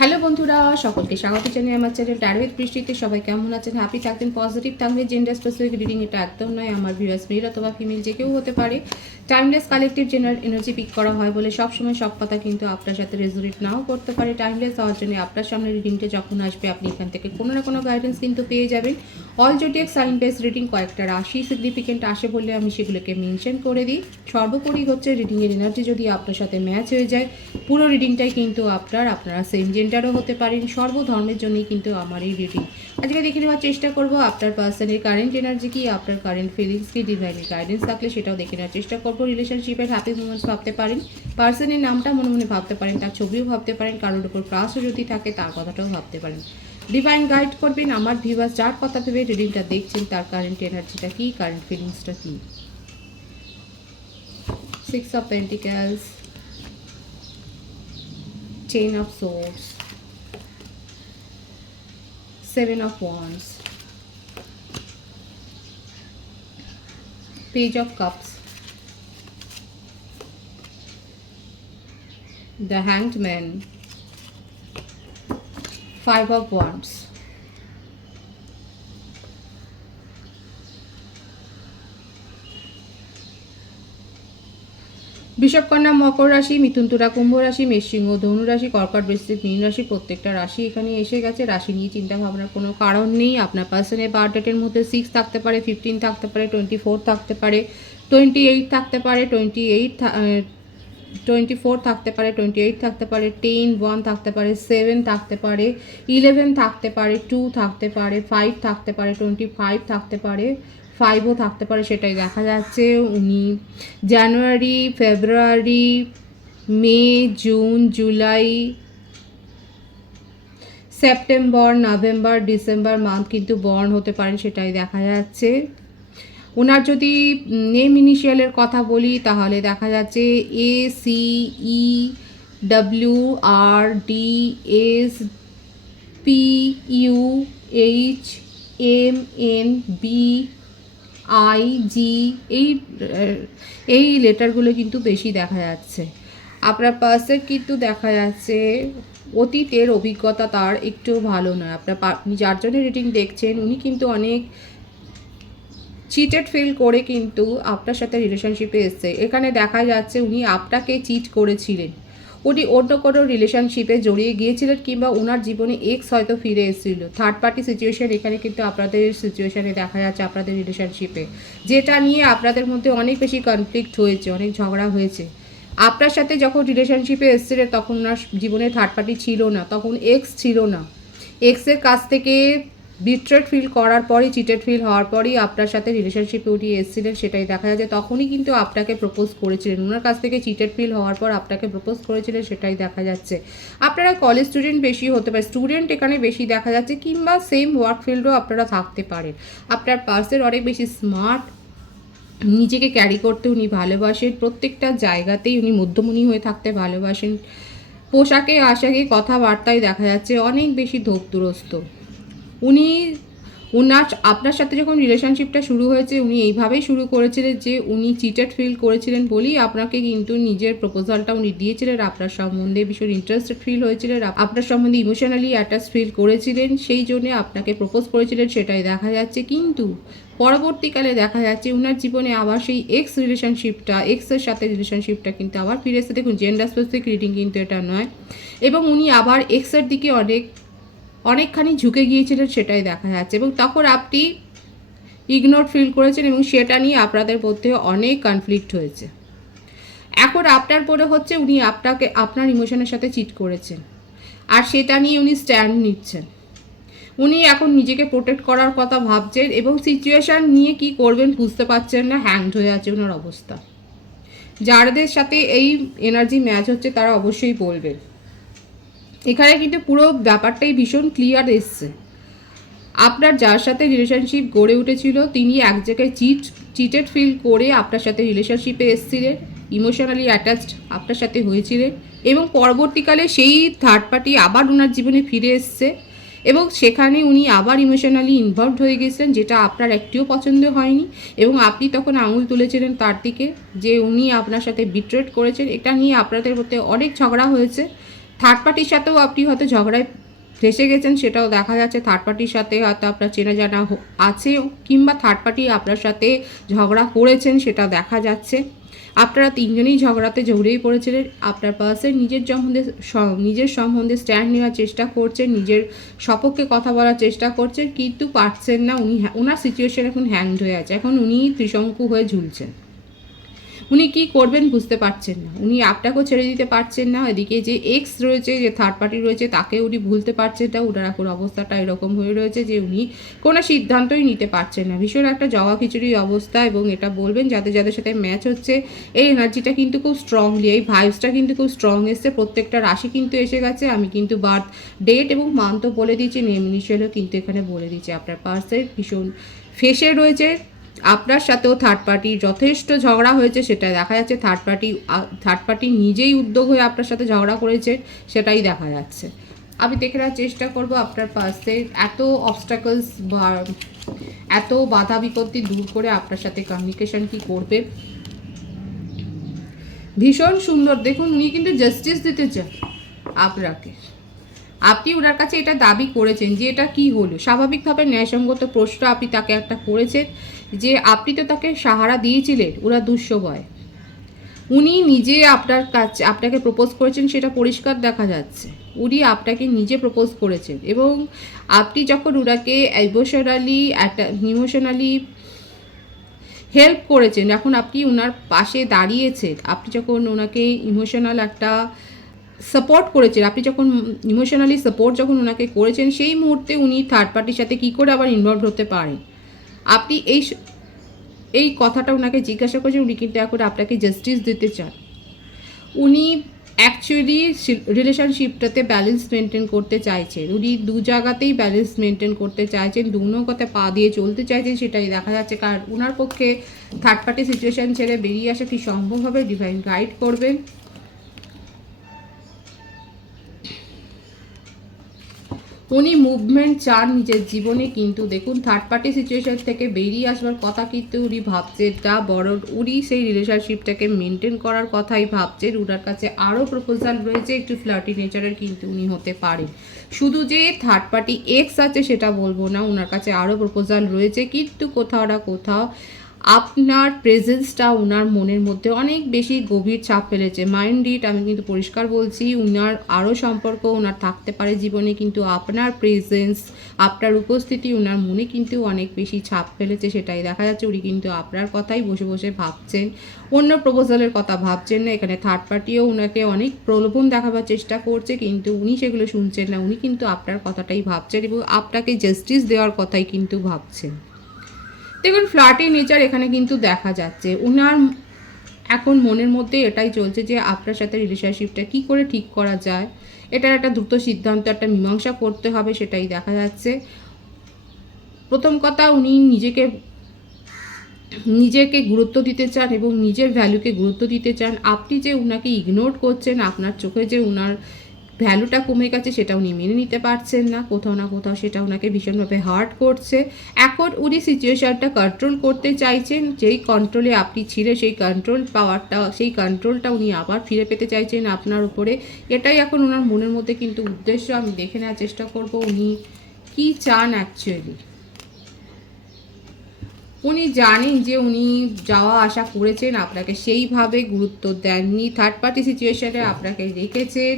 Hello বন্ধুরা, সকলকে স্বাগত জানিয়ে আমার চ্যানেল টার্গেট বৃষ্টিতে সবাই কেমন আছেন? হ্যাপি থাকবেন পজিটিভ থাকবে জেন্ডার স্পেসিফিক রিডিং এটা একদম নয়। আমার ভিউয়ার্স মেয়েরা অথবা ফিমেল যে কেউ হতে পারে। Timeless collective general energy pick করা হয় বলে সবসময় সব কথা কিন্তু আপনার সাথে রেজুরেট নাও করতে পারে। টাইমলেস হওয়ার জন্য আপনার সামনে রিডিংটা যখন আসবে, আপনি এখান থেকে কোনো না কোনো গাইডেন্স কিন্তু পেয়ে যাবেন। All zodiac sign base reading কয়েকটা রাশি সিগনিফিকেন্ট আসে বলে আমি সেগুলোকে মেনশন করে দিই। সর্বোপরি হচ্ছে রিডিংয়ের এনার্জি যদি আপনার সাথে ম্যাচ হয়ে যায়, পুরো রিডিংটাই কিন্তু আপনার, আপনারা সেম জেন্ডারও হতে পারেন। সর্বধর্মের জন্যই কিন্তু আমার এই রিডিং আজকে দেখে নেওয়ার চেষ্টা করব, আপনার পার্সনের কারেন্ট এনার্জি কি, আপনার কারেন্ট ফিলিংস কি ডিভাইনের গাইডেন্স থাকলে সেটাও দেখে নেওয়ার চেষ্টা করব। রিলেশনশিপের হ্যাপি মুমেন্টস ভাবতে পারেন। পার্সনের নামটা মনে মনে ভাবতে পারেন, তার ছবিও ভাবতে পারেন, কারোর উপর ক্রাশও যদি থাকে, তার কথাটাও ভাবতে পারেন। ডিভাইন গাইড করবেন আমার ভিভাস যার কথা ভেবে রিডিংটা দেখছেন, তার কারেন্ট এনার্জিটা কি কারেন্ট ফিলিংসটা কি? Six of pentacles chain of swords seven of wands, page of cups the hanged man five of wands. বিষবকন্যা মকর রাশি মিথুন কুম্ভ রাশি মেষসিংহ ধনু রাশি কর্কট বৃশ্চিক মীন রাশি প্রত্যেকটা রাশি এখানে এসে গেছে। রাশি নিয়ে চিন্তা ভাবনার কোনো কারণ নেই। আপনার পার্সনের বার্থ ডেটের মধ্যে সিক্স থাকতে পারে ফিফটিন থাকতে পারে টোয়েন্টি ফোর থাকতে পারে টোয়েন্টি এইট থাকতে পারে টোয়েন্টি এইট টোয়েন্টি ফোর থাকতে পারে, টোয়েন্টি এইট থাকতে পারে, টেন, ওয়ান থাকতে পারে, সেভেন থাকতে পারে, ইলেভেন থাকতে পারে, টু থাকতে পারে, ফাইভ থাকতে পারে, টোয়েন্টি ফাইভ থাকতে পারে, ফাইভও থাকতে পারে সেটাই দেখা যাচ্ছে। উনি January, February, May, June, July, September, November, December month কিন্তু বর্ন হতে পারেন সেটাই দেখা যাচ্ছে। ওনার যদি নেম ইনিশিয়ালের কথা বলি, তাহলে দেখা যাচ্ছে A C E W R D S P U H M N B I G এই এই লেটারগুলো কিন্তু বেশি দেখা যাচ্ছে। আপনার পার্সের কিন্তু দেখা যাচ্ছে অতীতের অভিজ্ঞতা তার একটু ভালো নয়। আপনার আপনি যার জন্য রেটিং দেখছেন, উনি কিন্তু অনেক চিটেড ফিল করে কিন্তু আপনার সাথে রিলেশনশিপে এসছে। এখানে দেখা যাচ্ছে উনি আপনাকে চিট করেছিলেন। উনি অন্য কোনো রিলেশনশিপে জড়িয়ে গিয়েছিলেন কিংবা ওনার জীবনে এক্স হয়তো ফিরে এসেছিল। থার্ড পার্টি সিচুয়েশন এখানে কিন্তু আপনাদের সিচুয়েশনে দেখা যাচ্ছে আপনাদের রিলেশনশিপে যেটা নিয়ে আপনাদের মধ্যে অনেক বেশি কনফ্লিক্ট হয়েছে, অনেক ঝগড়া হয়েছে। আপনার সাথে যখন রিলেশনশিপে এসেছিলেন, তখন ওনার জীবনে থার্ড পার্টি ছিল না, তখন এক্স ছিল না। এক্সের কাছ থেকে বিট্রেড ফিল করার পরই চিটেড ফিল হওয়ার পরই আপনার সাথে রিলেশনশিপে উঠে এসেছিলেন, সেটাই দেখা যাচ্ছে তখনই কিন্তু আপনাকে প্রপোজ করেছিলেন। ওনার কাছ থেকে চিটেড ফিল হওয়ার পর আপনাকে প্রপোজ করেছিলেন, সেটাই দেখা যাচ্ছে। আপনারা কলেজ স্টুডেন্ট বেশি হতে পারে স্টুডেন্ট এখানে বেশি দেখা যাচ্ছে, কিংবা সেম ওয়ার্ক ফিল্ডও আপনারা থাকতে পারেন। আপনার পার্সের অনেক বেশি স্মার্ট নিজেকে ক্যারি করতে উনি ভালোবাসেন, প্রত্যেকটা জায়গাতেই উনি মধ্যমণি হয়ে থাকতে ভালোবাসেন। পোশাকে, আশাকে, কথাবার্তায় দেখা যাচ্ছে অনেক বেশি ধোপদুরস্ত। উনি ওনার আপনার সাথে যখন রিলেশনশিপটা শুরু হয়েছে, উনি এইভাবেই শুরু করেছিলেন যে উনি চিটেড ফিল করেছিলেন বলেই আপনাকে কিন্তু নিজের প্রপোজালটা উনি দিয়েছিলেন। আপনার সম্বন্ধে ভীষণ ইন্টারেস্টেড ফিল হয়েছিলেন। আপনার সম্বন্ধে ইমোশনালি অ্যাটাচ ফিল করেছিলেন। সেই জন্যে আপনাকে প্রপোজ করেছিলেন, সেটাই দেখা যাচ্ছে। কিন্তু পরবর্তীকালে দেখা যাচ্ছে ওনার জীবনে আবার সেই এক্স রিলেশনশিপটা এক্সের সাথে রিলেশনশিপটা কিন্তু আবার ফিরে এসে দেখুন জেন্ডার স্পেসিফিক রিডিং কিন্তু এটা নয়। এবং উনি আবার এক্সের দিকে অনেক অনেকখানি ঝুঁকে গিয়েছিলেন সেটাই দেখা যাচ্ছে। এবং তখন আপনি ইগনোর ফিল করেছেন এবং সেটা নিয়ে আপনাদের মধ্যে অনেক কনফ্লিক্ট হয়েছে। এখন আপনার পরে হচ্ছে উনি আপনাকে, আপনার ইমোশনের সাথে চিট করেছেন। আর সেটা নিয়ে উনি স্ট্যান্ড নিচ্ছেন। উনি এখন নিজেকে প্রোটেক্ট করার কথা ভাবছেন এবং সিচুয়েশান নিয়ে কি করবেন বুঝতে পারছেন না হ্যাংড হয়ে আছে ওনার অবস্থা। যাদের সাথে এই এনার্জি ম্যাচ হচ্ছে তারা অবশ্যই বলবেন। এখানে কিন্তু পুরো ব্যাপারটাই ভীষণ ক্লিয়ার এসছে। আপনার যার সাথে রিলেশনশিপ গড়ে উঠেছিল, তিনি এক জায়গায় চিট চিটেড ফিল করে আপনার সাথে রিলেশনশিপে এসেছিলেন ইমোশনালি অ্যাটাচড আপনার সাথে হয়েছিলেন এবং পরবর্তীকালে সেই থার্ড পার্টি আবার ওনার জীবনে ফিরে এসছে এবং সেখানে উনি আবার ইমোশনালি ইনভলভড হয়ে গেছিলেন, যেটা আপনার একটিও পছন্দ হয়নি এবং আপনি তখন আঙুল তুলেছিলেন তার দিকে যে উনি আপনার সাথে বিট্রেট করেছেন, এটা নিয়ে আপনাদের মধ্যে অনেক ঝগড়া হয়েছে। থার্ড পার্টির সাথেও আপনি হয়তো ঝগড়ায় ফেসে গেছেন, সেটাও দেখা যাচ্ছে। থার্ড পার্টির সাথে হয়তো আপনার চেনা জানা আছে কিংবা থার্ড পার্টি আপনার সাথে ঝগড়া করেছেন, সেটা দেখা যাচ্ছে। আপনারা তিনজনেই ঝগড়াতে জড়িয়ে পড়েছিলেন। আপনার পার্সন নিজের সম্বন্ধে নিজের সম্বন্ধে স্ট্যান্ড নেওয়ার চেষ্টা করছেন, নিজের সপক্ষে কথা বলার চেষ্টা করছেন, কিন্তু পারছেন না। উনি ওনার সিচুয়েশন এখন হ্যাংড হয়ে আছে। এখন উনি ত্রিশঙ্কু হয়ে ঝুলছেন। উনি কি করবেন বুঝতে পারছেন না। উনি আপনাকেও ছেড়ে দিতে পারছেন না। এদিকে যে এক্স রয়েছে, যে থার্ড পার্টি রয়েছে, তাকে উনি ভুলতে পারছেন না। ওনার এখন অবস্থাটা এরকম হয়ে রয়েছে যে উনি কোনো সিদ্ধান্তই নিতে পারছেন না। ভীষণ একটা জওয়া খিচুড়ি অবস্থা এবং এটা বলবেন যাদের যাদের সাথে ম্যাচ হচ্ছে, এই এনার্জিটা কিন্তু খুব স্ট্রংলি এই ভাইবসটা কিন্তু খুব স্ট্রং এসছে। প্রত্যেকটা রাশি কিন্তু এসে গেছে। আমি কিন্তু বার্থ ডেট এবং মান্থও বলে দিচ্ছি নেম ইনিশিয়ালও কিন্তু এখানে বলে দিচ্ছি আপনার পার্সের ভীষণ ফেসে রয়েছে। আপনার সাথেও থার্ড পার্টির যথেষ্ট ঝগড়া হয়েছে সেটা দেখা যাচ্ছে। থার্ড পার্টি থার্ড পার্টি নিজেই উদ্যোগ হয়ে আপনার সাথে ঝগড়া করেছে, সেটাই দেখা যাচ্ছে। আমি দেখে নেওয়ার চেষ্টা করব আপনার পাশে। এত অবস্টাকলস বা, এত বাধা বিপত্তি দূর করে আপনার সাথে কমিউনিকেশন কি করবে? ভীষণ সুন্দর। দেখুন, উনি কিন্তু জাস্টিস দিতে চান আপনাকে। আপনি ওনার কাছে এটা দাবি করেছেন যে এটা কি হলো? স্বাভাবিকভাবে ন্যায়সঙ্গত প্রশ্ন আপনি তাকে একটা করেছেন যে আপনি তো তাকে সাহারা দিয়েছিলেন ওরা দুঃসময়। উনি নিজে আপনার কাছে, আপনাকে প্রপোজ করেছেন সেটা পরিষ্কার দেখা যাচ্ছে। উনি আপনাকে নিজে প্রপোজ করেছেন এবং আপনি যখন ওনাকে ইমোশনালি একটা ইমোশনালি হেল্প করেছেন, এখন আপনি ওনার পাশে দাঁড়িয়েছেন, আপনি যখন ওনাকে ইমোশনাল একটা সাপোর্ট করেছেন। আপনি যখন ইমোশনালি সাপোর্ট যখন ওনাকে করেছেন, সেই মুহূর্তে উনি থার্ড পার্টির সাথে কী করে আবার ইনভলভ হতে পারেন? আপনি এই এই কথাটা ওনাকে জিজ্ঞাসা করেছেন, উনি কিন্তু এখন আপনাকে জাস্টিস দিতে চান। উনি অ্যাকচুয়ালি রিলেশনশিপটাতে ব্যালেন্স মেনটেন করতে চাইছেন। উনি দু জায়গাতেই ব্যালেন্স মেনটেন করতে চাইছেন, দু নৌকাতে পা দিয়ে চলতে চাইছেন, সেটাই দেখা যাচ্ছে। কারণ ওনার পক্ষে থার্ড পার্টি সিচুয়েশন ছেড়ে বেরিয়ে আসা কি সম্ভব হবে? ডিভাইন গাইড করবেন। উনি মুভমেন্ট চান নিজের জীবনে, কিন্তু দেখুন থার্ড পার্টি সিচুয়েশন থেকে বেরিয়ে আসবার কথা কিন্তু উনি ভাবছেন তা বড় উনি সেই রিলেশনশিপটাকে মেনটেন করার কথাই ভাবছেন। ওনার কাছে আরও প্রপোজাল রয়েছে, একটু ফ্ল্যাটি নেচারের কিন্তু উনি হতে পারেন। শুধু যে থার্ড পার্টি এক্স আছে সেটা বলব না ওনার কাছে আরও প্রপোজাল রয়েছে, কিন্তু কোথাও না কোথাও আপনার প্রেজেন্সটা ওনার মনের মধ্যে অনেক বেশি গভীর ছাপ ফেলেছে। মাইন্ড ইট আমি কিন্তু পরিষ্কার বলছি ওনার আরও সম্পর্ক ওনার থাকতে পারে জীবনে, কিন্তু আপনার প্রেজেন্স আপনার উপস্থিতি ওনার মনে কিন্তু অনেক বেশি ছাপ ফেলেছে, সেটাই দেখা যাচ্ছে। উনি কিন্তু আপনার কথাই বসে বসে ভাবছেন, অন্য প্রপোজালের কথা ভাবছেন না। এখানে থার্ড পার্টিও ওনাকে অনেক প্রলোভন দেখাবার চেষ্টা করছে, কিন্তু উনি সেগুলো শুনছেন না। উনি কিন্তু আপনার কথাটাই ভাবছেন এবং আপনাকে জাস্টিস দেওয়ার কথাই কিন্তু ভাবছেন। দেখুন ফ্ল্যাটি নেচার এখানে কিন্তু দেখা যাচ্ছে। ওনার এখন মনের মধ্যে এটাই চলছে যে, আপনার সাথে রিলেশনশিপটা কি করে ঠিক করা যায়? এটার একটা দ্রুত সিদ্ধান্ত, একটা মীমাংসা করতে হবে, সেটাই দেখা যাচ্ছে। প্রথম কথা, উনি নিজেকে নিজেকে গুরুত্ব দিতে চান এবং নিজের ভ্যালুকে গুরুত্ব দিতে চান। আপনি যে উনাকে ইগনোর করছেন, আপনার চোখে যে উনার ভ্যালুটা কমে গেছে সেটা উনি মেনে নিতে পারছেন না। কোথাও না কোথাও সেটা ওনাকে ভীষণভাবে হার্ট করছে। এখন উনি সিচুয়েশনটা কন্ট্রোল করতে চাইছেন, যেই কন্ট্রোলে আপনি ছিলেন, সেই কন্ট্রোল পাওয়ারটা সেই কন্ট্রোলটা উনি আবার ফিরে পেতে চাইছেন আপনার উপরে। এটাই এখন ওনার মনের মধ্যে কিন্তু উদ্দেশ্য। আমি দেখে নেওয়ার চেষ্টা করব উনি কি চান অ্যাকচুয়ালি উনি জানেন যে উনি যাওয়া আসা করেছেন, আপনাকে সেইভাবে গুরুত্ব দেননি। থার্ড পার্টি সিচুয়েশনে আপনাকে রেখেছেন।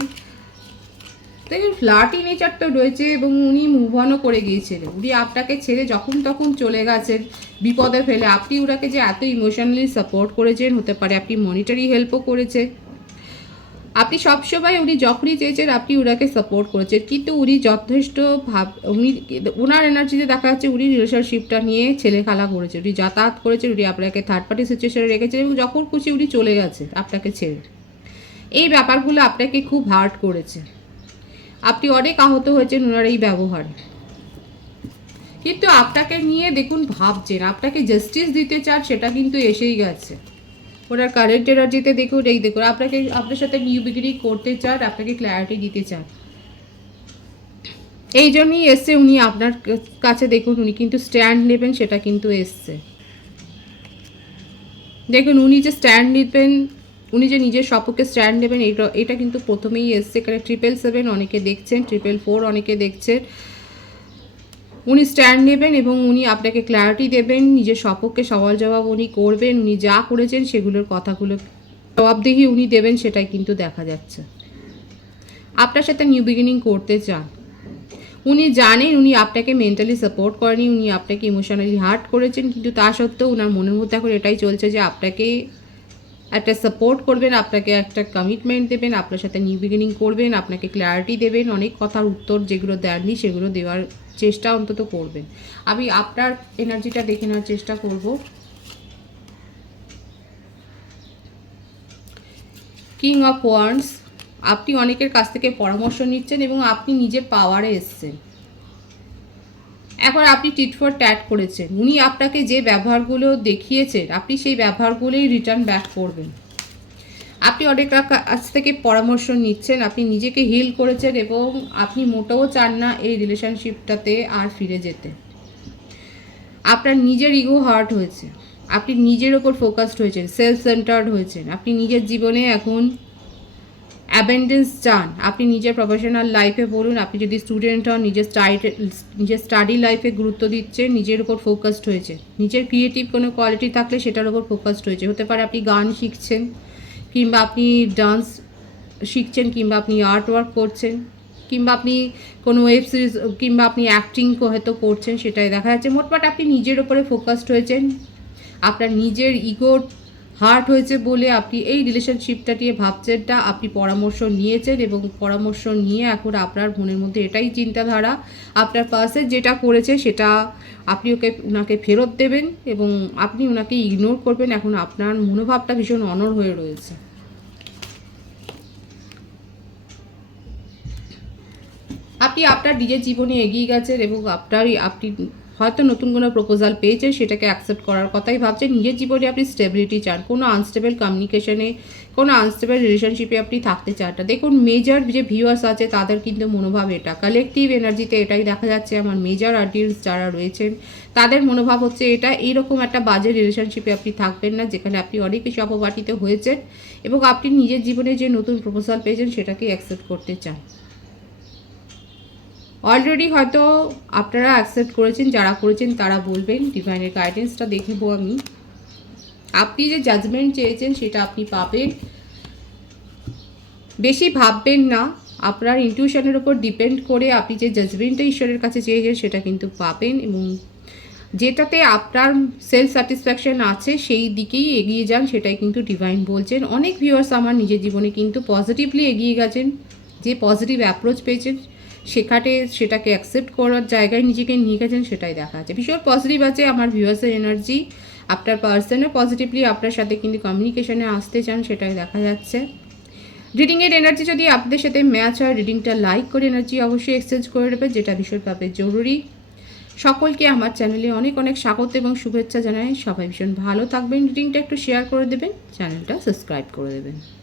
দেখুন ফ্ল্যাটি নেচার তো রয়েছে এবং উনি মুভ অনও করে গিয়েছিলেন। উনি আপনাকে ছেড়ে যখন তখন চলে গেছেন, বিপদে ফেলে। আপনি ওনাকে যে এত ইমোশনালি সাপোর্ট করেছেন, হতে পারে আপনি মনিটারি হেল্পও করেছে আপনি সবসময় উনি যখনই চেয়েছেন, আপনি ওনাকে সাপোর্ট করেছেন। কিন্তু উনি যথেষ্ট ভাব, উনি ওনার এনার্জিতে দেখা যাচ্ছে উনি রিলেশনশিপটা নিয়ে ছেলে খেলা করেছেন। উনি যাতায়াত করেছেন, উনি আপনাকে থার্ড পার্টি সিচুয়েশনে রেখেছেন এবং যখন খুশি উনি চলে গেছেন আপনাকে ছেড়ে। এই ব্যাপারগুলো আপনাকে খুব হার্ট করেছে। আপনি অনেক আহত হয়েছেন ওনার এই ব্যবহারে। কিন্তু আপনাকে নিয়ে দেখুন ভাবছেন, আপনাকে জাস্টিস দিতে চান, সেটা কিন্তু এসেই গেছে। ওনার কারেন্ট এনার্জিতে দেখুন, এই দেখুন, আপনাকে, আপনার সাথে নিউ বিগিনিং করতে চান, আপনাকে ক্ল্যারিটি দিতে চান। এই জন্যই এসছে উনি আপনার কাছে দেখুন, উনি কিন্তু স্ট্যান্ড নেবেন, সেটা কিন্তু এসছে। দেখুন, উনি যে স্ট্যান্ড নেবেন উনি যে নিজের সপক্ষে স্ট্যান্ড নেবেন এটা এটা কিন্তু প্রথমেই এসছে। এখানে ট্রিপল সেভেন অনেকে দেখছেন ট্রিপল ফোর অনেকে দেখছেন। উনি স্ট্যান্ড নেবেন এবং উনি আপনাকে ক্ল্যারিটি দেবেন, নিজের সপক্ষে সওয়াল জবাব উনি করবেন, উনি যা করেছেন সেগুলোর কথাগুলো, জবাবদিহি উনি দেবেন সেটাই কিন্তু দেখা যাচ্ছে। আপনার সাথে নিউ বিগিনিং করতে চান। উনি জানেন, উনি আপনাকে মেন্টালি সাপোর্ট করেনি, উনি আপনাকে ইমোশনালি হার্ট করেছেন, কিন্তু তা সত্ত্বেও ওনার মনের মধ্যে এখন এটাই চলছে যে আপনাকে একটা সাপোর্ট করবেন, আপনাকে একটা কমিটমেন্ট দেবেন, আপনার সাথে নিউ বিগিনিং করবেন, আপনাকে ক্ল্যারিটি দেবেন, অনেক কথার উত্তর যেগুলো দেননি সেগুলো দেওয়ার চেষ্টা অন্তত করবেন। আমি আপনার এনার্জিটা দেখে নেওয়ার চেষ্টা করব। কিং অফ ওয়ান্স আপনি অনেকের কাছ থেকে পরামর্শ নিচ্ছেন এবং আপনি নিজের পাওয়ারে এসছেন। এখন আপনি টিট ফর ট্যাট করেছেন। উনি আপনাকে যে ব্যবহারগুলো দেখিয়েছেন, আপনি সেই ব্যবহারগুলোই রিটার্ন ব্যাক করবেন। আপনি অনেক কাছ থেকে পরামর্শ নিচ্ছেন, আপনি নিজেকে হিল করেছেন এবং আপনি মোটেও চান না এই রিলেশনশিপটাতে আর ফিরে যেতে। আপনার নিজের ইগো হার্ট হয়েছে। আপনি নিজের ওপর ফোকাসড হয়েছেন সেলফ সেন্টার্ড হয়েছেন। আপনি নিজের জীবনে এখন অ্যাবেন্ডেন্স চান আপনি নিজের প্রফেশনাল লাইফে বলুন, আপনি যদি স্টুডেন্ট হন, নিজের নিজের স্টাডি লাইফে গুরুত্ব দিচ্ছেন নিজের উপর ফোকাসড হয়েছে। নিজের ক্রিয়েটিভ কোনো কোয়ালিটি থাকলে সেটার উপর ফোকাসড হয়েছে। হতে পারে আপনি গান শিখছেন, কিংবা আপনি ডান্স শিখছেন, কিংবা আপনি আর্ট ওয়ার্ক করছেন, কিংবা আপনি কোনো ওয়েব সিরিজ কিংবা আপনি অ্যাক্টিং হয়তো করছেন, সেটাই দেখা যাচ্ছে। মোটমাট আপনি নিজের ওপরে ফোকাসড হয়েছেন। আপনার নিজের ইগোর হার্ট হয়েছে বলে আপনি এই রিলেশনশিপটা নিয়ে ভাবছেনটা আপনি পরামর্শ নিয়েছেন এবং পরামর্শ নিয়ে এখন আপনার মনের মধ্যে এটাই চিন্তাধারা। আপনার পার্সন যেটা করেছে সেটা আপনি ওকে ওনাকে ফেরত দেবেন এবং আপনি ওনাকে ইগনোর করবেন। এখন আপনার মনোভাবটা ভীষণ অনর হয়ে রয়েছে। আপনি আপনার নিজের জীবনে এগিয়ে গেছেন এবং আপনারই, আপনি হয়তো নতুন কোনো প্রপোজাল পেয়েছেন সেটাকে অ্যাকসেপ্ট করার কথাই ভাবছেন নিজের জীবনে আপনি স্টেবিলিটি চান, কোনো আনস্টেবল কমিউনিকেশনে কোনো আনস্টেবল রিলেশনশিপে আপনি থাকতে চান না। দেখুন মেজর যে ভিউয়ার্স আছে, তাদের কিন্তু মনোভাব এটা। কালেকটিভ এনার্জিতে এটাই দেখা যাচ্ছে আমার মেজর আর্টিস্ট যারা রয়েছেন, তাদের মনোভাব হচ্ছে এটা। এইরকম একটা বাজে রিলেশনশিপে আপনি থাকবেন না, যেখানে আপনি অনেক বেশি অপবাটিত হয়েছেন এবং আপনি নিজের জীবনে যে নতুন প্রপোজাল পেয়েছেন, সেটাকে অ্যাকসেপ্ট করতে চান। অলরেডি হয়তো আপনারা অ্যাকসেপ্ট করেছেন, যারা করেছেন তারা বলবেন ডিভাইনের গাইডেন্সটা দেখব আমি। আপনি যে জাজমেন্ট চেয়েছেন সেটা আপনি পাবেন। বেশি ভাববেন না, আপনার ইনটিউশনের উপর ডিপেন্ড করে আপনি যে জাজমেন্টটা ঈশ্বরের কাছে চেয়েছেন সেটা কিন্তু পাবেন এবং যেটাতে আপনার সেলফ স্যাটিসফ্যাকশন আছে সেই দিকেই এগিয়ে যান, সেটাই কিন্তু ডিভাইন বলছেন। অনেক ভিউয়ার্স আমার নিজের জীবনে কিন্তু পজিটিভলি এগিয়ে গেছেন, যে পজিটিভ অ্যাপ্রোচ পেয়েছেন। সেখানে সেটাকে অ্যাকসেপ্ট করার জায়গায় নিজেকে নিয়ে গেছেন সেটাই দেখা যাচ্ছে। ভীষণ পজিটিভ আছে আমার ভিউয়ার্সের এনার্জি আপনার পার্সনে পজিটিভলি আপনার সাথে কিন্তু কমিউনিকেশনে আসতে চান সেটাই দেখা যাচ্ছে। রিডিংয়ের এনার্জি যদি আপনাদের সাথে ম্যাচ হয় রিডিংটা লাইক করে এনার্জি অবশ্যই এক্সচেঞ্জ করে নেবে যেটা ভীষণভাবে জরুরি। সকলকে আমার চ্যানেলে অনেক অনেক স্বাগত এবং শুভেচ্ছা জানাই। সবাই ভীষণ ভালো থাকবেন। রিডিংটা একটু শেয়ার করে দেবেন চ্যানেলটা সাবস্ক্রাইব করে দেবেন।